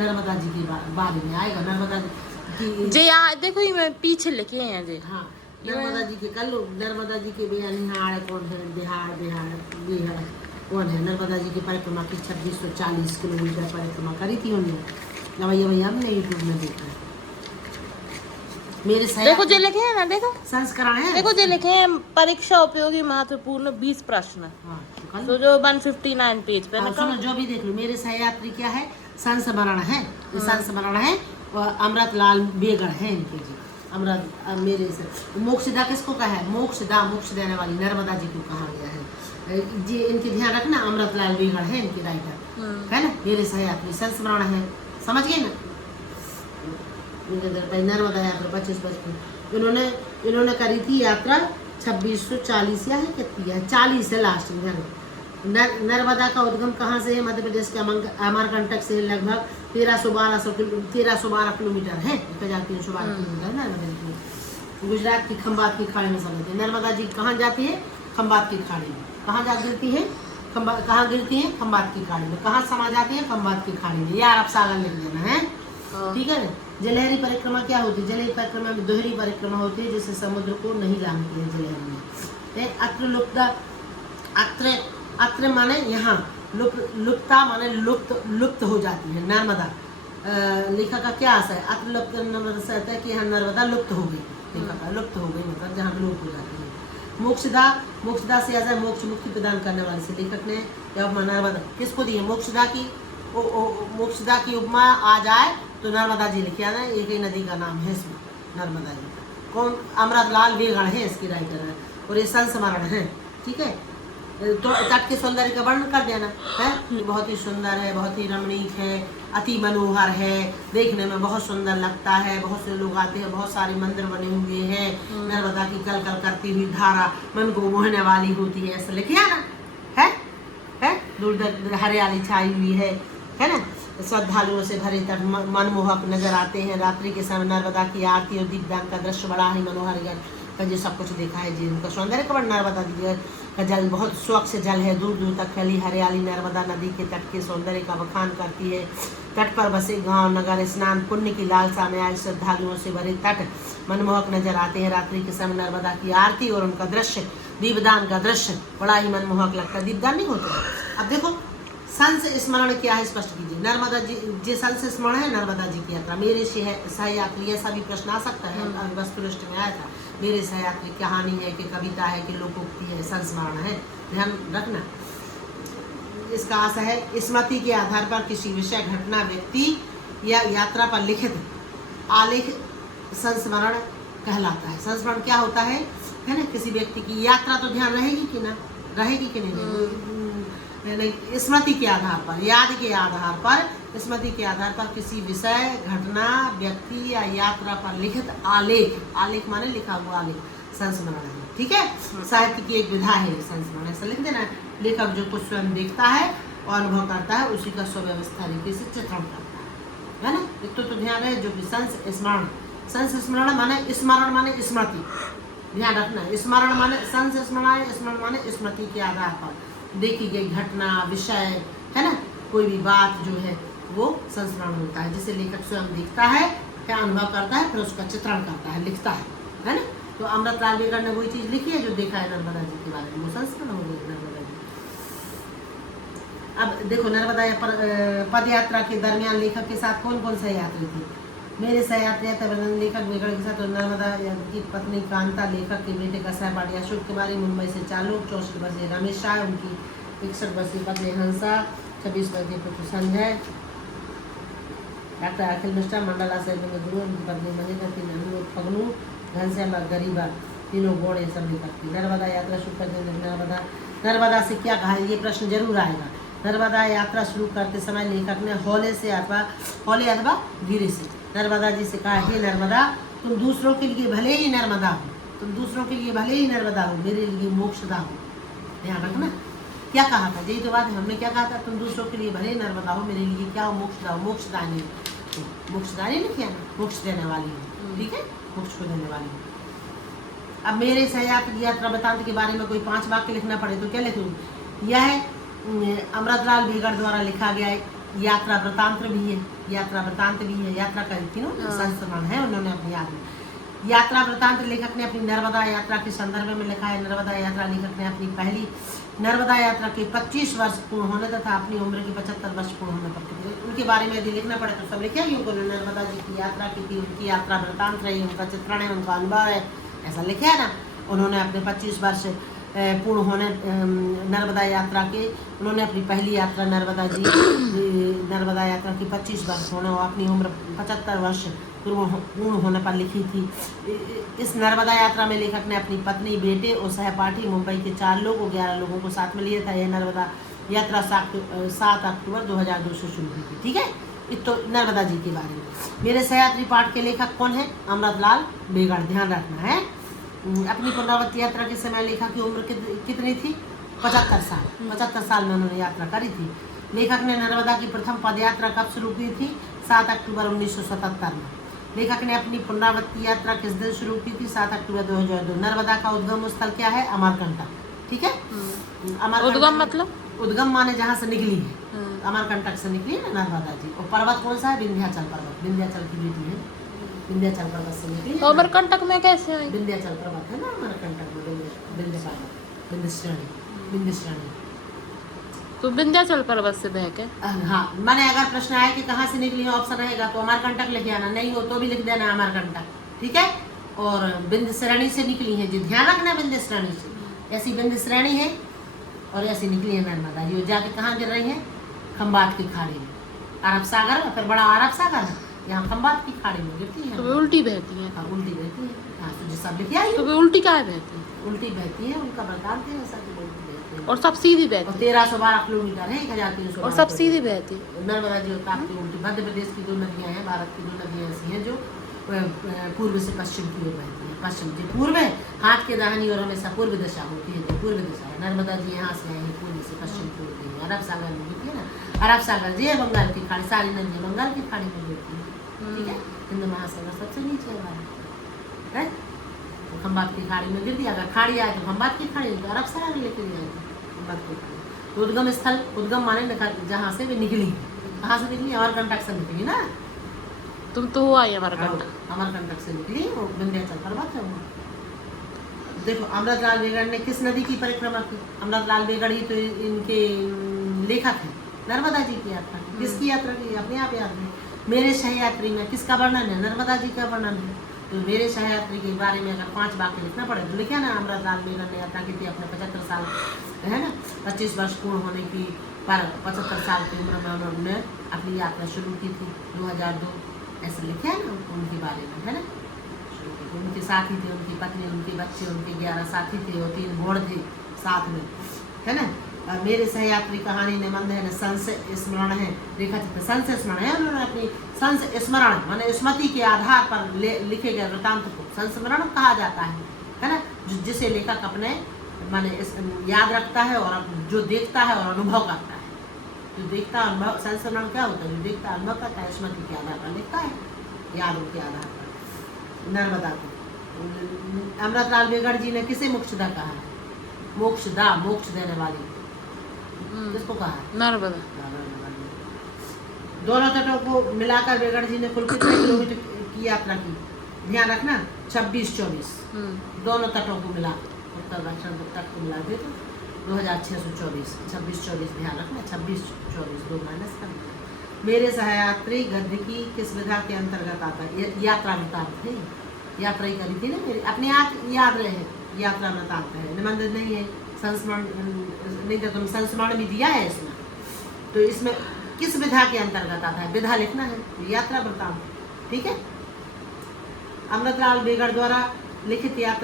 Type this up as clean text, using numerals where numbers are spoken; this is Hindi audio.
नर्मदा जी के बारे में आएगा। नर्मदा जी जे यहाँ देखो ये मैं पीछे लिखे हैं जे। हाँ, नर्मदा जी के कर लो। नर्मदा जी के बेनिहार कौन है, बिहार बिहार कौन है। नर्मदा जी की परिक्रमा की 2640 किलोमीटर परिक्रमा करी थी उन्होंने। भैया हमने यूट्यूब में देखा है। मेरे देखो जे लिखे हैं ना, देखो संस्करण है, देखो जे लिखे हैं परीक्षा उपयोगी महत्वपूर्ण 20 प्रश्न। हाँ, तो जो 159 पेज पे ना। सुनो जो भी देख लो। मेरे सहयात्री क्या है, संस्मरण है, संस्मरण है। अमृतलाल बेगड़ है इनके जी। अमृत मेरे से मोक्षदा किसको कहा है, मोक्षदा मोक्ष देने वाली नर्मदा जी को कहा गया है जी। इनके ध्यान रखना, अमृतलाल बेगड़ है इनके राइटर, है ना। मेरे सहयात्री संस्मरण है, समझ गए ना। नर्मदा यात्रा 25 इन्होंने करी थी यात्रा 2640 या है कितनी है, 40 है लास्ट में। नर्मदा का उद्गम कहाँ से है, मध्य प्रदेश के अमरकंटक से लगभग 1312 किलोमीटर है, 1312 किलोमीटर नर्मदा। गुजरात की खंबात की खाड़ी में समझते हैं। नर्मदा जी कहाँ जाती है, खंबात की खाड़ी में। कहाँ जा गिरती है, कहाँ गिरती है, खंबात की खाड़ी में। कहाँ समा जाती है, खंबात की खाड़ी में। यार अब सागर लिख देना है, ठीक है ना। जलहरी परिक्रमा क्या होती है, जलहरी परिक्रमा में दोहरी परिक्रमा होती है, जिससे समुद्र को नहीं लांघती है जलहरी में। अत्र लुप्ता, अत्र माने यहाँ, लुप्ता माने लुप्त हो जाती है नर्मदा। लेखा का क्या आशा है, अत्र लुप्त नर्मदा से आता है कि यहाँ नर्मदा लुप्त हो गई। लेखा का लुप्त हो गई मतलब जहाँ लोप हो जाती है। मोक्षदा से आता है मोक्ष मुक्ति प्रदान करने वाले से। लेखक ने नर्मदा किसको दी है, मोक्षदा की उपमा आ जाए तो नर्मदा जी लिखे आना। एक ही नदी का नाम है इसमें, नर्मदा जी। कौन, अमृतलाल बेगड़ है इसकी राइटर है, और ये संस्मरण है, ठीक है। तो तट के सौंदर्य का वर्णन कर देना है। बहुत ही सुंदर है, बहुत ही रमणीक है, अति मनोहर है, देखने में बहुत सुंदर लगता है। बहुत से लोग आते हैं, बहुत सारे मंदिर बने हुए हैं। नर्मदा की कल कल करती हुई धारा मन को मोहने वाली होती है, ऐसा लिखे आना है। दूर हरियाली छाई हुई है ना। श्रद्धालुओं से भरे तट मनमोहक नजर आते हैं। रात्रि के समय नर्मदा की आरती और दीपदान का दृश्य बड़ा ही मनोहर का जो सब कुछ देखा है जी। उनका सौंदर्य का नर्मदा का जल बहुत स्वच्छ जल है, दूर दूर तक फैली हरियाली नर्मदा नदी के तट के सौंदर्य का बखान करती है। तट पर बसे गांव नगर स्नान पुण्य की लालसा में आए श्रद्धालुओं से भरे तट मनमोहक नजर आते हैं। रात्रि के समय नर्मदा की आरती और उनका दृश्य, दीपदान का दृश्य बड़ा ही मनमोहक लगता है। दीपदान नहीं होता। अब देखो संस स्मरण क्या है, स्पष्ट कीजिए। नर्मदा जी जे संस स्मरण है नर्मदा जी की यात्रा। मेरे सहयात्री, ऐसा भी प्रश्न आ सकता है, वस्तुनिष्ठ में आया था। मेरे सहयात्री कहानी है कि कविता है कि लोकोक्ति है, संस्मरण है, ध्यान रखना। इसका आशय है स्मृति के आधार पर किसी विषय, घटना, व्यक्ति या यात्रा पर लिखित आलेख संस्मरण कहलाता है। संस्मरण क्या होता है ना, किसी व्यक्ति की यात्रा तो ध्यान रहेगी कि ना रहेगी कि नहीं, स्मृति के आधार पर, याद के आधार पर, स्मृति के आधार पर किसी विषय, घटना, व्यक्ति या यात्रा पर लिखित आलेख, आलेख माने लिखा हुआ आलेख, संस्मरण है, ठीक है। साहित्य की एक विधा है संस्मरण, ऐसा लिख देना। लेखक जो कुछ स्वयं देखता है और अनुभव करता है, उसी का सुव्यवस्था रीति से चित्रण करता है ना। इतना तो ध्यान है। जो कि संस्मरण, संस्मरण माने स्मरण माने स्मृति, ध्यान रखना। स्मरण माने संस्मरण, स्मरण माने स्मृति के आधार पर देखी गई घटना, विषय, है ना, कोई भी बात जो है वो संस्मरण होता है, जिसे लेखक स्वयं देखता है, क्या अनुभव करता है, फिर उसका चित्रण करता है, लिखता है ना। तो अमृतलाल बेगड़ ने वही चीज लिखी है जो देखा है नर्मदा जी के बारे में, वो संस्मरण हो गई नर्मदा जी। अब देखो नर्मदा पद यात्रा के दरमियान लेखक के साथ कौन कौन सहयात्री थे। मेरे सहयात्री लेखक बेगड़ के साथ नर्मदा की पत्नी कांता, लेखक के बेटे का सहपाठी अशोक कुमारी, मुंबई से चालू 64 वर्षीय रमेश शाह, उनकी 61 वर्षीय पत्नी हंसा, 26 वर्षीय पुत्र संजय, डॉक्टर अखिल मिश्रा, मंडला से गुरु, उनकी पत्नी मजेंद्र, 3 अनुभव फगनू, घनश्याम गरीबा, तीनों गौड़ ये सब लेखक थी। नर्मदा यात्रा शुरू करते नर्मदा से क्या कहा, ये प्रश्न जरूर आएगा। नर्मदा यात्रा शुरू करते समय लेखक ने हौले अथवा धीरे से नर्मदा जी से कहा, हे नर्मदा, तुम दूसरों के लिए भले ही नर्मदा हो, तुम दूसरों के लिए भले ही नर्मदा हो, मेरे लिए मोक्षदा हो। ध्यान रखना क्या कहा था, यही तो बात है। हमने क्या कहा था, तुम दूसरों के लिए भले ही नर्मदा हो, मेरे लिए क्या हो, मोक्षदा हो। मोक्षदानी, मोक्षदानी नहीं किया ना, मोक्ष देने वाली हो, ठीक है, मोक्ष को देने वाली हो। अब मेरे सहयात्री यात्रा वृतांत के बारे में कोई 5 वाक्य लिखना पड़े तो क्या लिखूँ। यह अमृतलाल बेगड़ द्वारा लिखा गया यात्रा वृतांत भी है, यात्रा वृतांत भी है, यात्रा का तीनों संस्मरण है उन्होंने अपनी याद में। यात्रा वृतांत लेखक ने अपनी नर्मदा यात्रा के संदर्भ में लिखा है। नर्मदा यात्रा लेखक ने अपनी पहली नर्मदा यात्रा के 25 वर्ष पूर्ण होने तथा अपनी उम्र के 75 वर्ष पूर्ण होने पर उनके बारे में यदि लिखना पड़े तो सब लिखे ही उनको। नर्मदा जी की यात्रा की थी, उनकी यात्रा वृतांत रही, उनका चित्रण है, उनका अनुभव है, ऐसा लिखे है ना। उन्होंने अपने 25 वर्ष पूर्ण होने नर्मदा यात्रा के, उन्होंने अपनी पहली यात्रा नर्मदा यात्रा की 25 वर्ष होने और अपनी उम्र 75 वर्ष पूर्ण होने पर लिखी थी। इस नर्मदा यात्रा में लेखक ने अपनी पत्नी, बेटे और सहपाठी मुंबई के 4 लोग और 11 लोगों को साथ में लिया था। यह नर्मदा यात्रा 7 अक्टूबर 2002 से शुरू हुई थी। ठीक है, तो नर्मदा जी के बारे में। मेरे सहयात्री पाठ के लेखक कौन है? अमृतलाल बेगड़, ध्यान रखना है। अपनी पुनरावृत्ति यात्रा के समय लेखक की उम्र कितनी थी? 75 साल। 75 साल में उन्होंने यात्रा करी थी। लेखक ने नर्मदा की प्रथम पदयात्रा कब शुरू की थी? 7 अक्टूबर 1977 में। लेखक ने अपनी पुनरावृत्ति यात्रा किस दिन शुरू की थी? 7 अक्टूबर 2002। नर्मदा का उद्गम स्थल क्या है? अमरकंटक। ठीक है, उद्गम मतलब उद्गम माने जहाँ से निकली है, अमरकंटक से निकली है ना नर्मदा जी। और पर्वत कौन सा है? विंध्याचल पर्वत, विंध्याचल की बेटी है, विंध्याचल पर्वत से निकली है। अमरकंटक में कैसे आई? विंध्याचल पर्वत है ना अमरकंटक में, विंध्य पर्वत, विंध्य श्रेणी। तो विंध्याचल पर्वत से बह के। हाँ, माने अगर प्रश्न आए कि कहाँ से निकली है, ऑप्शन रहेगा तो अमरकंटक लिखे आना, नहीं हो तो भी लिख देना अमरकंटक। ठीक है, और विंध्य श्रेणी से निकली है जी, ध्यान रखना, विंध्य श्रेणी से। ऐसी विंध्य श्रेणी है और ऐसी निकली है नर्मदा जी। जाके कहाँ गिर रही है? खंबात की खाड़ी में। अरब सागर, फिर बड़ा अरब सागर है, यहाँ खंबात की खाड़ी में गिरती है। तो वे उल्टी बहती है। हाँ, उल्टी बहती है। हाँ, तो सब लिखे आई। तो वे उल्टी क्या बहती है? उल्टी बहती है, उनका वृतांत है ऐसा कि उल्टी बहती है। और सब सीधी बहती और है। 1312 किलोमीटर है, 1312। और सब सीधी बहती है। नर्मदा जी और ताप्ती उल्टी। मध्य प्रदेश की 2 नदियाँ हैं, भारत की 2 नदियाँ ऐसी हैं जो पूर्व से पश्चिम की ओर बहती है। पश्चिम जो पूर्व है, हाथ के दाहिनी ओर हमेशा पूर्व दिशा होती है, जो पूर्व दिशा है। नर्मदा जी यहाँ से आई है, पूर्व से पश्चिम की ओर गई है। अरब सागर में गिरती है ना, अरब सागर जी है बंगाल की खाड़ी, सारी नदियाँ बंगाल की खाड़ी में गिरती है। ठीक है, हिंद महासागर सबसे नीचे है। तो खंबात की खाड़ी में गिरती है। अगर खाड़ी आए तो खंबात की खाड़ी, तो अरब सागर लेके जाएगी खंबात की खाड़ी। तो उद्गम स्थल, उद्गम माने जहाँ से वे निकली, कहाँ से निकली? अमरकंटक से निकली ना। तुम तो हुआ ही अमरकंटक। अमरकंटक से निकली और विंध्याचल पर्वत है वो। देखो, अमृतलाल बेगड़ ने किस नदी की परिक्रमा की? अमृतलाल बेगड़ ही तो इनके लेखक हैं। नर्मदा जी की यात्रा की। किसकी यात्रा की? अपने आप याद है। मेरे सहयात्री में किसका वर्णन है? नर्मदा जी का वर्णन है। तो मेरे सहयात्री के बारे में अगर 5 वाक्य लिखना पड़े तो लिखे ना, अमृतलाल बेगड़ ने यात्रा की थी अपने 75 साल, है ना, 25 वर्ष पूर्ण होने की पर 75 साल की उम्र में उन्होंने अपनी यात्रा शुरू की थी 2002, ऐसे लिखे है ना उनके बारे में, है ना। उनके साथी थे, उनकी पत्नी, उनके बच्चे, उनके 11 साथी थे और 3 घोड़ थे साथ में, है ना। मेरे सहयात्री कहानी निबंध है, संशय स्मरण है, रेखाचित्र संशय स्मरण है। उन्होंने अपनी संशय स्मरण माने स्मृति के आधार पर लिखे गए वृतांत को संस्मरण कहा जाता है ना, जिसे लेखक अपने माने याद रखता है और जो देखता है और अनुभव करता है। जो देखता अनुभव, संस्मरण क्या होता है? जो देखता अनुभव करता है, स्मृति के आधार पर लिखता है, यादों के आधार पर। नर्मदा को अमृतलाल बेगड़ जी ने किसे मोक्षदा कहा है? मोक्षदा, मोक्ष देने वाली, किसको कहा है? नर्मदा। दोनों तटों को मिलाकर बेगड़ जी ने कुल कितने किलोमीटर की यात्रा की? ध्यान रखना, 26-24। दोनों तटों को मिला, उत्तर दक्षिण तट को मिला दे तो 2624, 26-24 ध्यान रखना, 26-24 2 माइनस करना। मेरे सहयात्री गद्य की किस विधा के अंतर्गत आता है? यात्रा वृतांत है, यात्रा ही करी थी ना मेरी, अपने आप याद रहे, यात्रा वृतांत है, निबंध नहीं है, संस्मरण नहीं तो तुम संस्मरण भी दिया है इसमें। तो इसमें किस विधा के अंतर्गत आता है? विधा लिखना है, यात्रा वृतांत। ठीक है, अमृतलाल बेगड़ द्वारा लिखित यात्रा